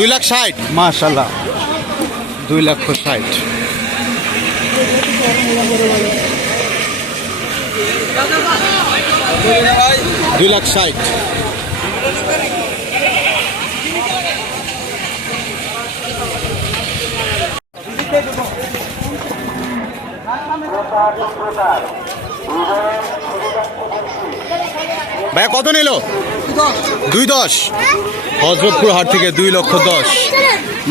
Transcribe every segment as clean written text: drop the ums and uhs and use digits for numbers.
2,60,000 মাশাআল্লাহ 2,60,000 2,60,000 ভাই কত নিল 2,10,000 হযরতপুর হাট থেকে 2,10,000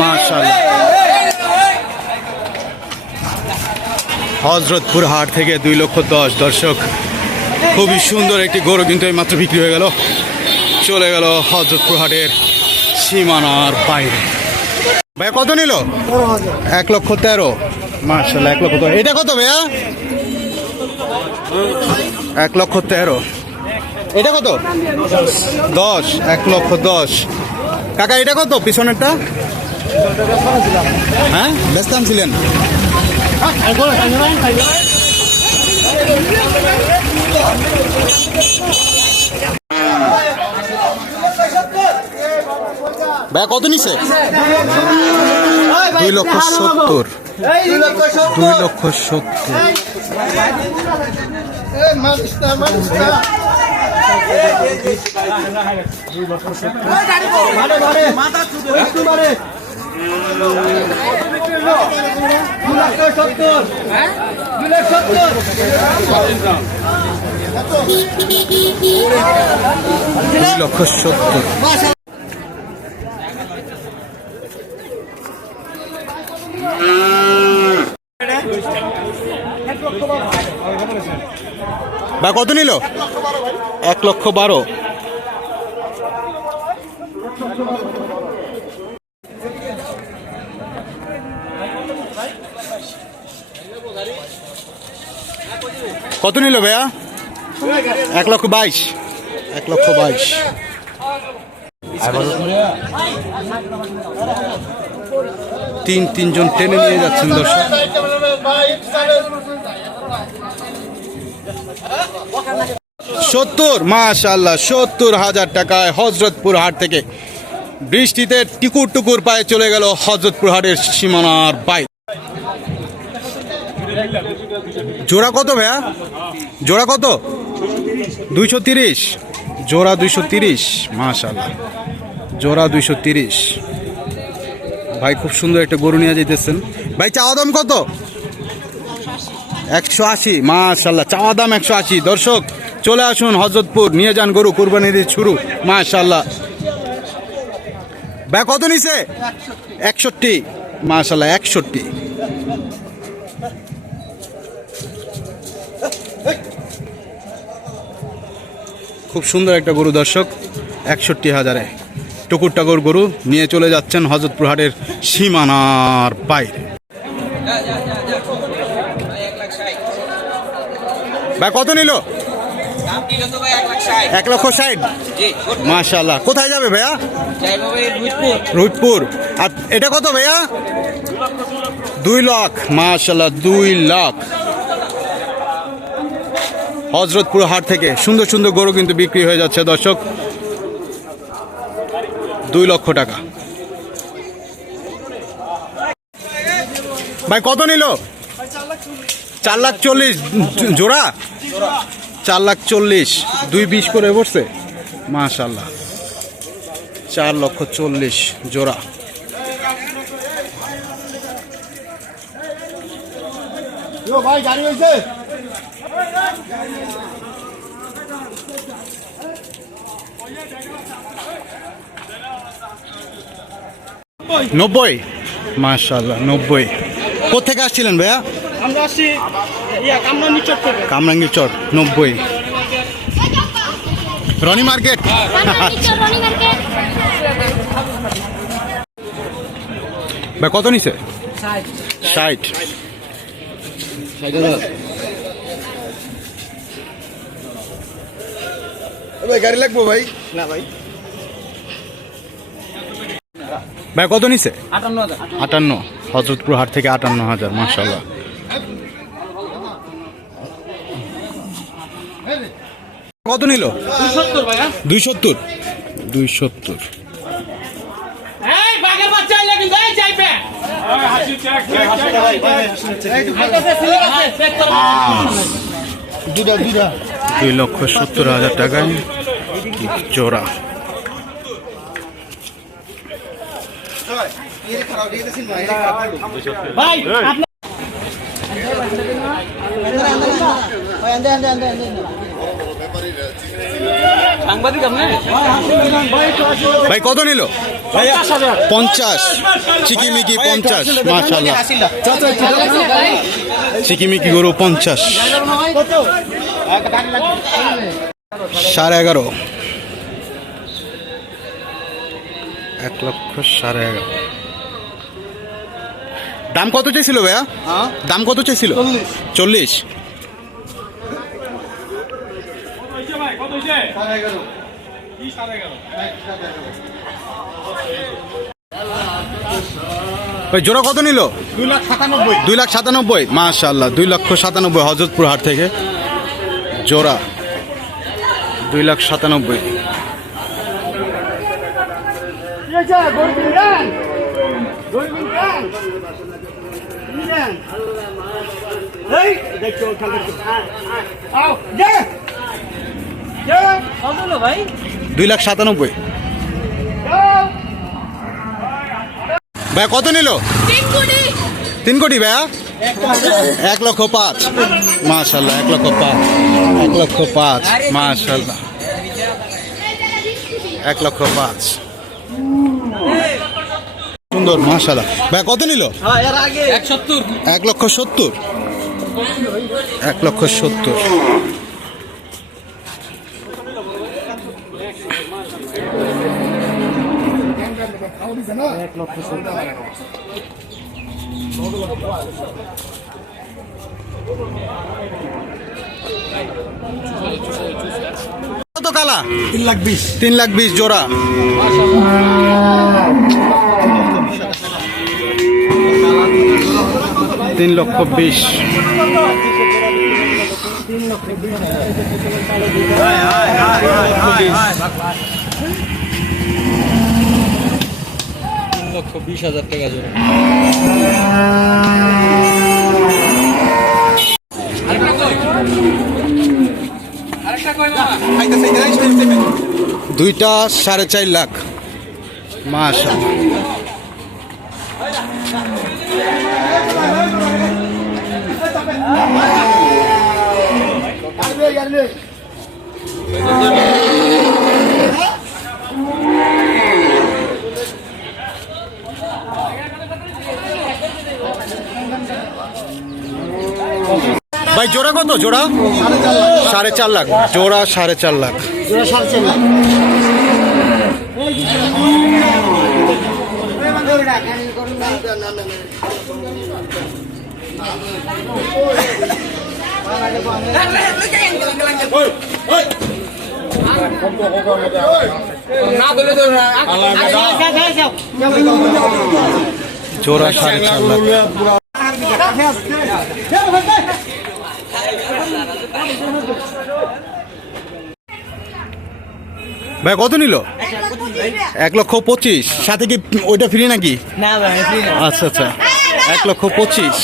মাশাআল্লাহ হযরতপুর হাট থেকে 2,10,000 দর্শক খুবই সুন্দর একটি গরু কিন্তু এই মাত্র বিক্রি হয়ে গেল চলে গেল হযরতপুর হাটের সীমানার বাইরে ভাই কত নিল 1,13,000 মাশাআল্লাহ 1,13,000 এটা কত ভাইয়া 1,13,000 এটা কত 10 1,10,000 কাকা এটা কত পিছনেরটা হ্যাঁ ব্যস্ত ছিলেন ভাই কত নিছে 2,70,000 2,70,000 বা কত নিল 1,12,000 কত নিল ভাইয়া 1,22,000 1,22,000 তিনজন টেনে নিয়ে যাচ্ছেন দর্শক 70 মাশাআল্লাহ 70,000 টাকায় হযরতপুর হাট থেকে বৃষ্টিতে টিকুর টুকুর পায়ে চলে গেল হযরতপুর হাটের সীমানার বাইরে জোড়া কত ভাইয়া জোড়া কত 230 জোড়া 230 মাশাআল্লাহ জোড়া 230 ভাই খুব সুন্দর একটা গরু নিয়ে যাইতেছেন ভাই চাওয়া দাম কত 180 মাশাআল্লাহ চাওয়া দাম 180 দর্শক চলে আসুন হযরতপুর নিয়ে যান গরু কুরবানির শুরু মাশাআল্লাহ ভাই কত নিছে 61 মাশাআল্লাহ 61 খুব সুন্দর একটা গরু দর্শক 61,000 টুকুর টাকুর গরু নিয়ে চলে যাচ্ছেন হযরতপুর হাটের সীমানার বাইরে ভাই কত নিল 1,60,000 মাশাআল্লাহ কোথায় যাবে ভাইয়া রুদপুর আর এটা কত ভাইয়া 2 লাখ মাশাআল্লাহ 2 লাখ হযরতপুর হাট থেকে সুন্দর সুন্দর গরু কিন্তু বিক্রি হয়ে যাচ্ছে দর্শক 2 লক্ষ টাকা ভাই কত নিল 4,40,000 জোড়া 4,40,000 2,20 করে বসছে মাশাআল্লাহ 4,40,000 জোড়া ভাই গাড়ি হয়েছে 90 মাশাআল্লাহ 90 কোথেকে আসছিলেন ভাইয়া আমরা আসছি কামরাঙ্গীর চর থেকে কামরাঙ্গীর চর 90 রনি মার্কেট ভাই কত নিছে 60 ভাই গাড়ি লাগবো ভাই না ভাই ভাই কত নিছে 58,000 58 হযরতপুর হাট থেকে 58,000 মাশাআল্লাহ কত নিল 270 ভাইয়া 270 270 এই বাগা 2,70,000 টাকায় জোড়া। ভাই সাংবাদিক আপনি ভাই কত নিল? 50। চিকিমিকি 50। মাশাআল্লাহ, চিকিমিকি গরু 50। 11.5। 1,11,500। দাম কত চাইছিল ভাইয়া? দাম কত চাইছিল? 40। ভাই জোড়া কত নিল? 2,97,000। মাশাআল্লাহ, 2,97,000 হযরতপুর হাট থেকে জোড়া 2,97,000। ভাই 2,97,000। ভাই কত নিল? 3 কোটি ভাইয়া। 1,05,000। মাশাআল্লাহ, 1,05,000। 1,05,000। মাশাআল্লাহ, 1,05,000। সুন্দর মাশাআল্লাহ। ভাই কত নিল? 170। 1,70,000। 1,70,000। কত কালা? 3,20,000। 3,20,000 জোড়া। তিন লক্ষ 20। টাকা জোড়া। দুইটা 4.5 লাখ। মাশাআল্লাহ। ভাই জোড়া কত? জোড়া 4.5 লাখ। জোড়া 4.5 লাখ। জোড়া 4.5 লাখ। ভাই কত নিল? 1,25,000। সাথে কি ওইটা ফ্রি নাকি? না ভাই ফ্রি না। আচ্ছা আচ্ছা, 1,25,000।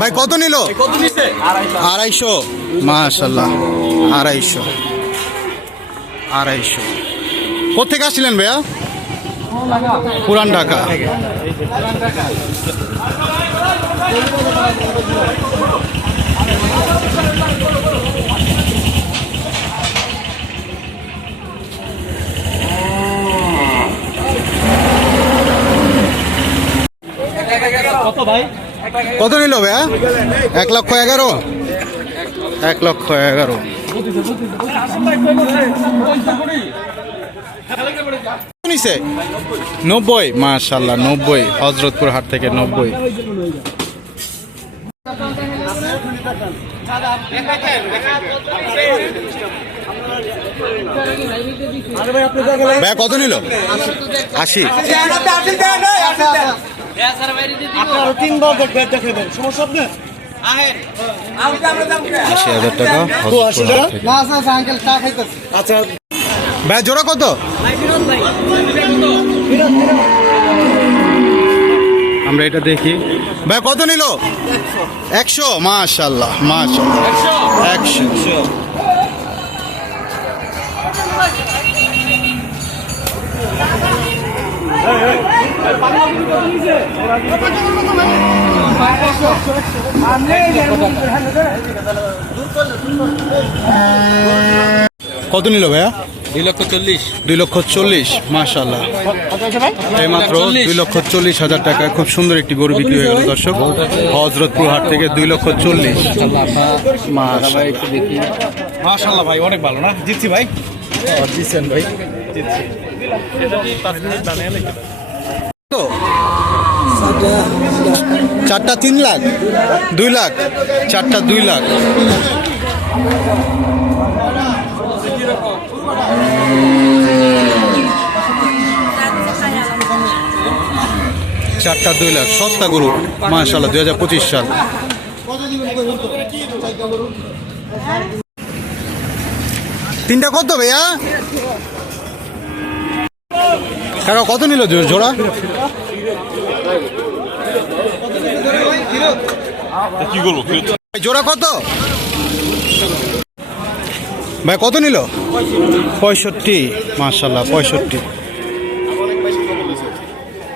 ভাই কত নিল? 2,500। মাশাআল্লাহ, 2,500। কোথেকে আসছিলেন ভাইয়া? পুরান ঢাকা। কত ভাই? কত নিল ভাইয়া? 1,11,000। 1,11,000 নিছে। 90। মাশাআল্লাহ, 90 হযরতপুর হাট থেকে 90। ভাইয়া কত নিল? 80। আপনার 3 বার দেখবেন সমস্যা আপনার 80,000 টাকা আচ্ছা ভাই জোড়া কত? আমরা এটা দেখি ভাই কত নিল? 100। মাশাআল্লাহ মাশাআল্লাহ 100। কত নিল ভাইয়া? 2,40,000 2,40,000। মাশাআল্লাহ এই মাত্র 2,40,000 টাকা খুব সুন্দর একটি গরু বিক্রি হয়ে গেল দর্শক হযরতপুর হাট থেকে 2,40,000। মাশাআল্লাহ একটু দেখি মাশাআল্লাহ ভাই অনেক ভালো না জিতছি ভাই জিতছেন ভাই জিতছি তো চারটা 3 লাখ 2 লাখ চারটা 2 লাখ চারটা 2 লাখ সস্তা গরু মাশাআল্লাহ 2025 সাল। তিনটা কত ভাইয়া? কাকা কত নিল জোড়া? কি করবো জোড়া কত ভাই? কত নিল? 65। মাশাআল্লাহ 65।